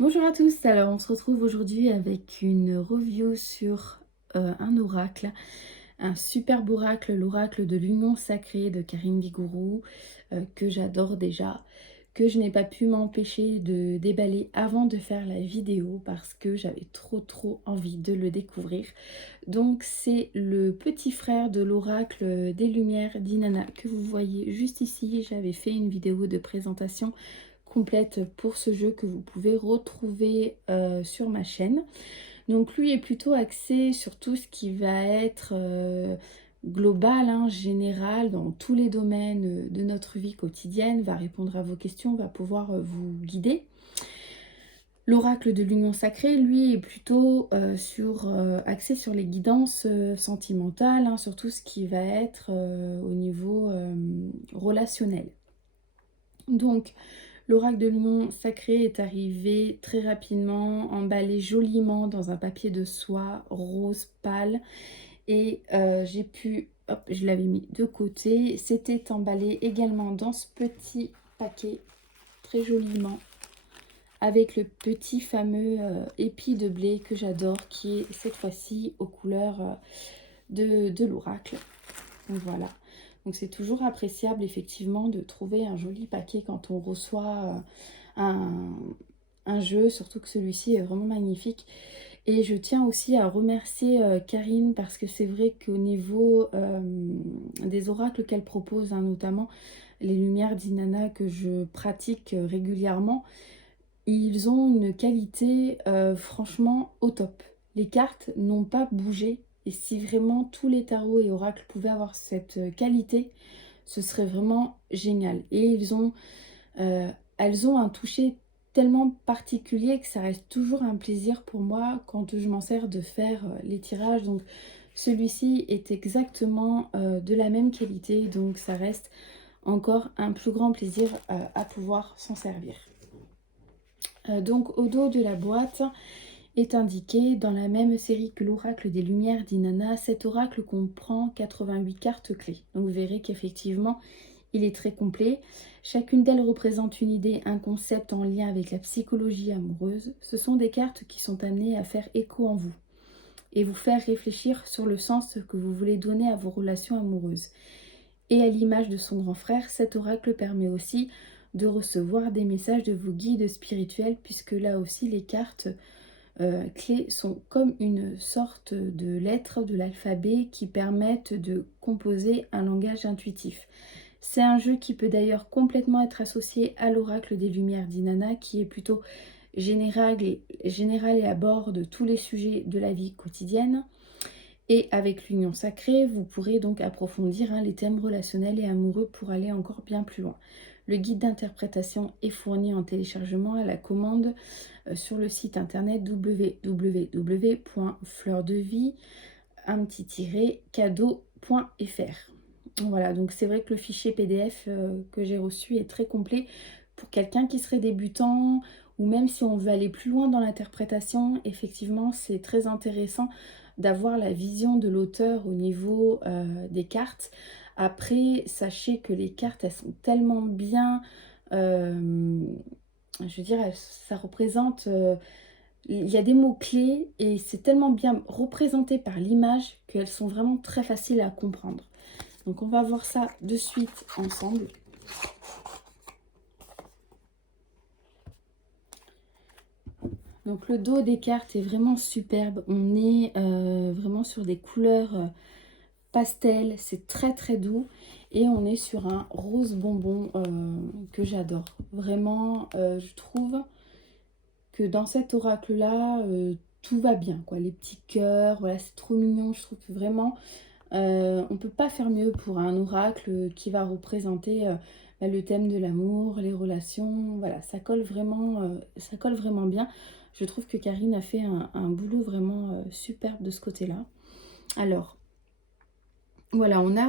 Bonjour à tous, alors on se retrouve aujourd'hui avec une review sur un oracle, un superbe oracle, l'oracle de l'Union Sacrée de Karine Vigourou, que j'adore déjà, que je n'ai pas pu m'empêcher de déballer avant de faire la vidéo parce que j'avais trop envie de le découvrir. Donc c'est le petit frère de l'oracle des Lumières d'Inanna que vous voyez juste ici. J'avais fait une vidéo de présentation complète pour ce jeu que vous pouvez retrouver sur ma chaîne. Donc lui est plutôt axé sur tout ce qui va être global, hein, général, dans tous les domaines de notre vie quotidienne, va répondre à vos questions, va pouvoir vous guider. L'oracle de l'Union Sacrée, lui, est plutôt axé sur les guidances sentimentales, hein, sur tout ce qui va être au niveau relationnel. Donc, l'oracle de l'Union Sacrée est arrivé très rapidement, emballé joliment dans un papier de soie rose pâle. Et j'ai pu, hop, je l'avais mis de côté. C'était emballé également dans ce petit paquet, très joliment, avec le petit fameux épi de blé que j'adore, qui est cette fois-ci aux couleurs de l'oracle. Donc voilà. Donc c'est toujours appréciable effectivement de trouver un joli paquet quand on reçoit un, un jeu, surtout que celui-ci est vraiment magnifique. Et je tiens aussi à remercier Karine parce que c'est vrai qu'au niveau des oracles qu'elle propose, hein, notamment les lumières d'Inanna que je pratique régulièrement, ils ont une qualité franchement au top. Les cartes n'ont pas bougé et si vraiment tous les tarots et oracles pouvaient avoir cette qualité, ce serait vraiment génial. Et euh, elles ont un toucher tellement particulier que ça reste toujours un plaisir pour moi quand je m'en sers de faire les tirages. Donc celui-ci est exactement de la même qualité, donc ça reste encore un plus grand plaisir à pouvoir s'en servir. Donc au dos de la boîte est indiqué dans la même série que l'oracle des Lumières d'Inanna. Cet oracle comprend 88 cartes clés. Donc vous verrez qu'effectivement il est très complet. Chacune d'elles représente une idée, un concept en lien avec la psychologie amoureuse. Ce sont des cartes qui sont amenées à faire écho en vous et vous faire réfléchir sur le sens que vous voulez donner à vos relations amoureuses. Et à l'image de son grand frère, cet oracle permet aussi de recevoir des messages de vos guides spirituels, puisque là aussi les cartes clés sont comme une sorte de lettres de l'alphabet qui permettent de composer un langage intuitif. C'est un jeu qui peut d'ailleurs complètement être associé à l'oracle des Lumières d'Inanna, qui est plutôt général et aborde tous les sujets de la vie quotidienne. Et avec l'Union Sacrée, vous pourrez donc approfondir les thèmes relationnels et amoureux pour aller encore bien plus loin. Le guide d'interprétation est fourni en téléchargement à la commande sur le site internet www.fleurdevie-cadeau.fr. Voilà, donc c'est vrai que le fichier PDF que j'ai reçu est très complet pour quelqu'un qui serait débutant ou même si on veut aller plus loin dans l'interprétation. Effectivement, c'est très intéressant d'avoir la vision de l'auteur au niveau des cartes. Après, sachez que les cartes, elles sont tellement bien, je veux dire, ça représente, il y a des mots-clés et c'est tellement bien représenté par l'image qu'elles sont vraiment très faciles à comprendre. Donc on va voir ça de suite ensemble. Donc le dos des cartes est vraiment superbe. On est vraiment sur des couleurs pastel, c'est très doux. Et on est sur un rose bonbon que j'adore. Vraiment, je trouve que dans cet oracle-là, tout va bien, quoi. Les petits cœurs, voilà, c'est trop mignon. Je trouve que vraiment, on ne peut pas faire mieux pour un oracle qui va représenter le thème de l'amour, les relations. Voilà, ça colle vraiment bien. Je trouve que Karine a fait un boulot vraiment superbe de ce côté-là. Alors, voilà, on a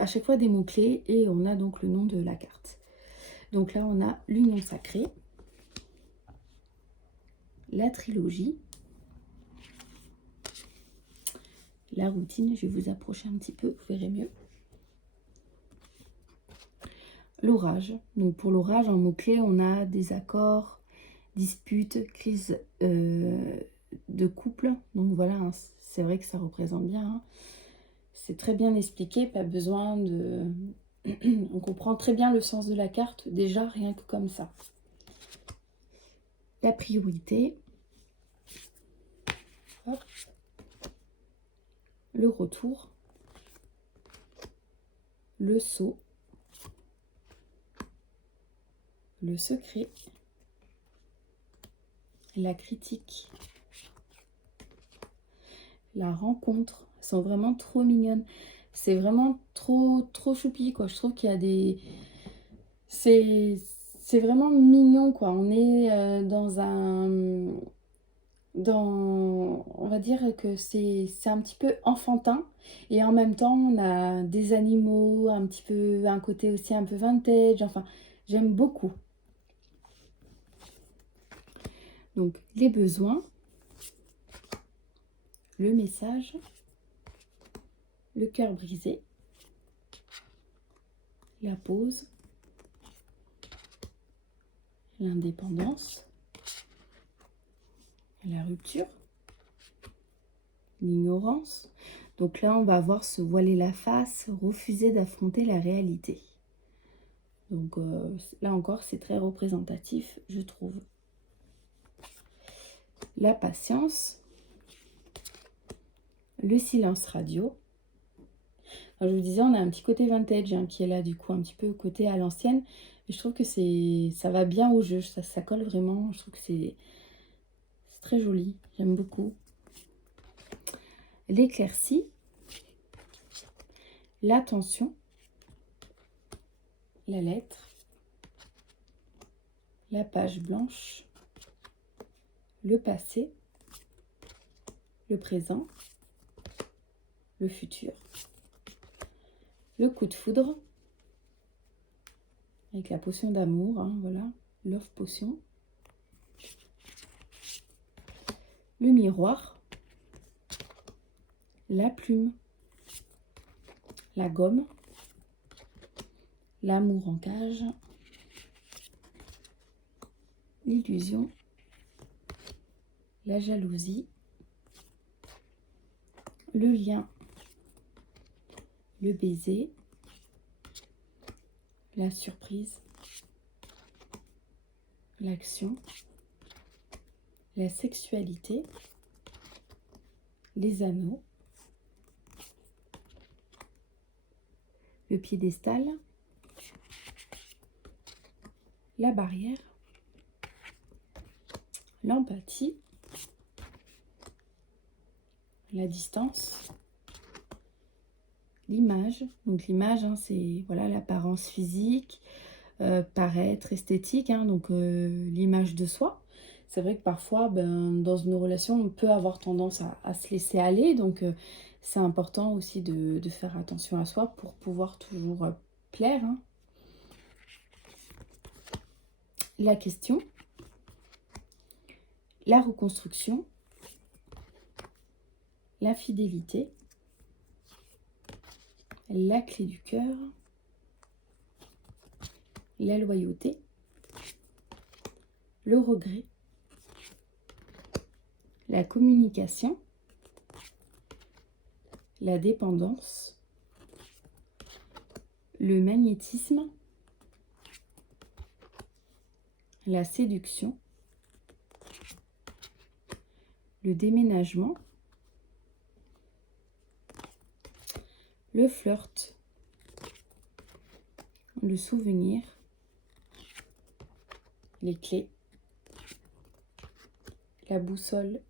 à chaque fois des mots-clés et on a donc le nom de la carte. Donc là, on a l'Union Sacrée, la trilogie, la routine, je vais vous approcher un petit peu, vous verrez mieux. L'orage, donc pour l'orage, en mots-clés, on a des accords, dispute, crise de couple. Donc voilà, hein, c'est vrai que ça représente bien. Hein. C'est très bien expliqué, pas besoin de... On comprend très bien le sens de la carte, déjà rien que comme ça. La priorité. Hop. Le retour. Le saut. Le secret. La critique. La rencontre. Elles sont vraiment trop mignonnes. C'est vraiment trop choupi, quoi. Je trouve qu'il y a des... C'est vraiment mignon, quoi. On est dans un... On va dire que c'est un petit peu enfantin. Et en même temps, on a des animaux, un petit peu... Un côté aussi un peu vintage. Enfin, j'aime beaucoup. Donc, les besoins. Le message. Le cœur brisé. La pause. L'indépendance. La rupture. L'ignorance. Donc là, on va voir se voiler la face, refuser d'affronter la réalité. Donc là encore, c'est très représentatif, je trouve. La patience. Le silence radio. Alors, je vous disais, on a un petit côté vintage hein, qui est là, du coup, un petit peu côté à l'ancienne. Et je trouve que ça va bien au jeu, ça colle vraiment. Je trouve que c'est très joli, j'aime beaucoup. L'éclaircie. L'attention. La lettre. La page blanche. Le passé. Le présent. Le futur. Le coup de foudre. Avec la potion d'amour, hein, voilà. Love potion. Le miroir. La plume. La gomme. L'amour en cage. L'illusion. La jalousie. Le lien. Le baiser. La surprise. L'action. La sexualité. Les anneaux. Le piédestal. La barrière. L'empathie. La distance. L'image. Donc l'image, hein, c'est voilà l'apparence physique, paraître, esthétique, hein, donc l'image de soi. C'est vrai que parfois, dans une relation, on peut avoir tendance à se laisser aller. Donc c'est important aussi de faire attention à soi pour pouvoir toujours plaire. Hein. La question. La reconstruction. La fidélité. La clé du cœur. La loyauté. Le regret. La communication. La dépendance. Le magnétisme. La séduction. Le déménagement. Le flirt. Le souvenir. Les clés. La boussole.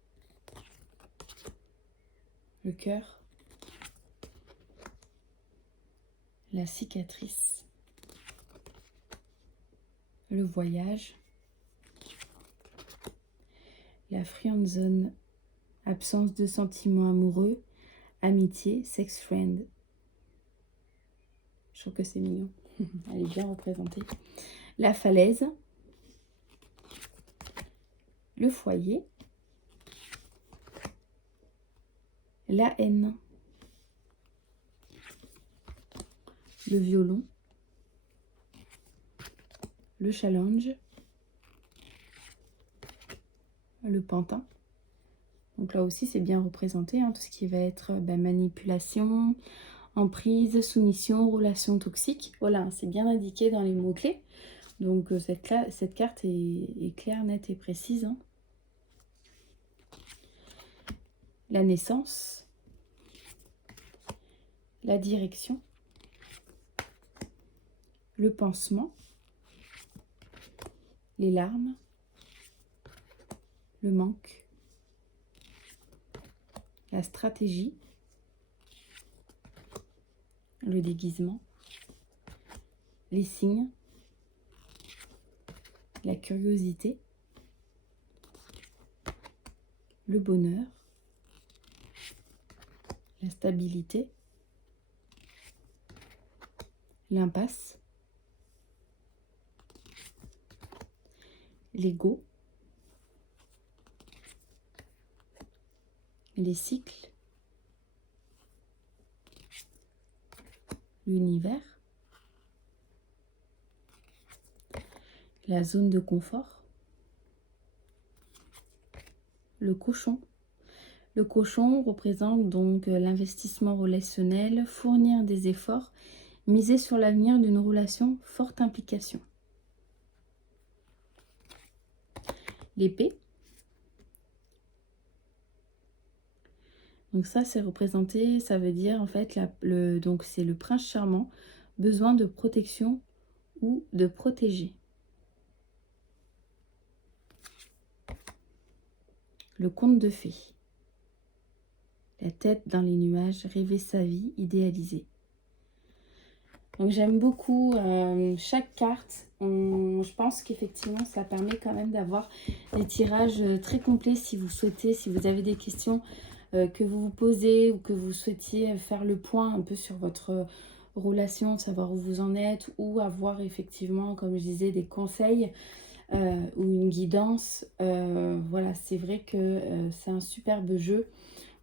Le cœur. La cicatrice. Le voyage. La friend zone. Absence de sentiments amoureux. Amitié. Sex friend. Je trouve que c'est mignon. Elle est bien représentée. La falaise. Le foyer. La haine. Le violon. Le challenge. le pantin. Donc là aussi, c'est bien représenté, hein, tout ce qui va être manipulation, emprise, soumission, relation toxique. Voilà, c'est bien indiqué dans les mots-clés. Donc cette carte est claire, nette et précise, hein. La naissance, la direction, le pansement, les larmes, le manque, la stratégie, le déguisement, les signes, la curiosité, le bonheur, la stabilité, l'impasse, l'ego, les cycles, l'univers, la zone de confort, le cochon. Le cochon représente donc l'investissement relationnel, fournir des efforts, miser sur l'avenir d'une relation, forte implication. L'épée. Donc ça, c'est représenté, ça veut dire en fait, donc c'est le prince charmant, besoin de protection ou de protéger. Le conte de fées. La tête dans les nuages, rêver sa vie idéalisée. Donc j'aime beaucoup chaque carte. Je pense qu'effectivement, ça permet quand même d'avoir des tirages très complets si vous souhaitez, si vous avez des questions que vous vous posez ou que vous souhaitiez faire le point un peu sur votre relation, savoir où vous en êtes ou avoir effectivement, comme je disais, des conseils ou une guidance. Voilà, c'est vrai que c'est un superbe jeu.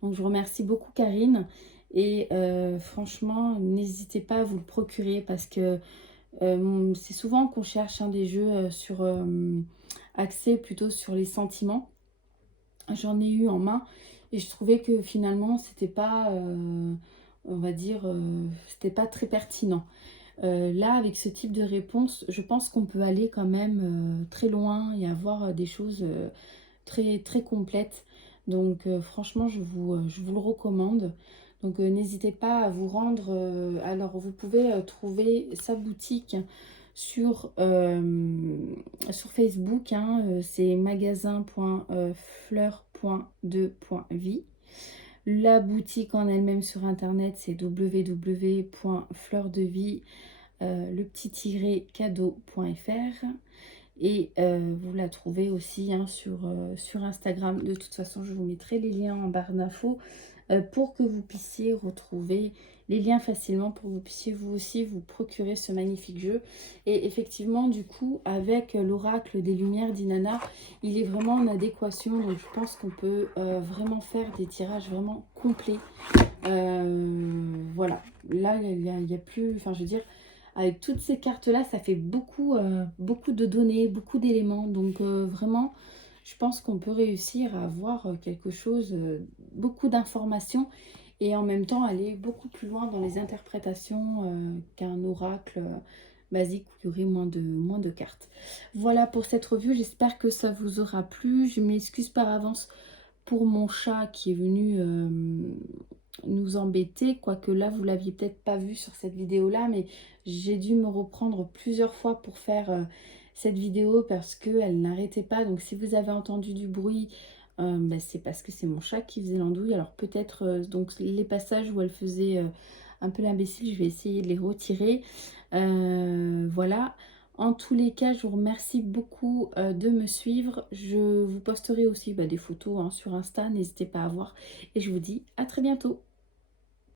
Donc je vous remercie beaucoup Karine et franchement n'hésitez pas à vous le procurer parce que c'est souvent qu'on cherche des jeux axés plutôt sur les sentiments. J'en ai eu en main et je trouvais que finalement c'était pas on va dire c'était pas très pertinent. Là avec ce type de réponse je pense qu'on peut aller quand même très loin et avoir des choses très très complètes. Donc franchement je vous le recommande. Donc n'hésitez pas à vous rendre. Alors vous pouvez trouver sa boutique sur Facebook, hein, c'est magasin.fleur.2.vie. La boutique en elle-même sur internet c'est www.fleurdevie le petit cadeau.fr. Et vous la trouvez aussi hein, sur Instagram. De toute façon, je vous mettrai les liens en barre d'infos pour que vous puissiez retrouver les liens facilement, pour que vous puissiez vous aussi vous procurer ce magnifique jeu. Et effectivement, du coup, avec l'oracle des lumières d'Inanna, il est vraiment en adéquation. Donc, je pense qu'on peut vraiment faire des tirages vraiment complets. Voilà. Là, il y a plus... Enfin, je veux dire... Avec toutes ces cartes-là, ça fait beaucoup, beaucoup de données, beaucoup d'éléments. Donc vraiment, je pense qu'on peut réussir à avoir quelque chose, beaucoup d'informations et en même temps aller beaucoup plus loin dans les interprétations qu'un oracle basique où il y aurait moins de cartes. Voilà pour cette revue, j'espère que ça vous aura plu. Je m'excuse par avance pour mon chat qui est venu nous embêter, quoique là vous l'aviez peut-être pas vu sur cette vidéo là, mais j'ai dû me reprendre plusieurs fois pour faire cette vidéo parce qu'elle n'arrêtait pas. Donc si vous avez entendu du bruit, c'est parce que c'est mon chat qui faisait l'andouille. Alors peut-être donc les passages où elle faisait un peu l'imbécile, je vais essayer de les retirer. Voilà. En tous les cas, je vous remercie beaucoup de me suivre. Je vous posterai aussi des photos hein, sur Insta, n'hésitez pas à voir. Et je vous dis à très bientôt.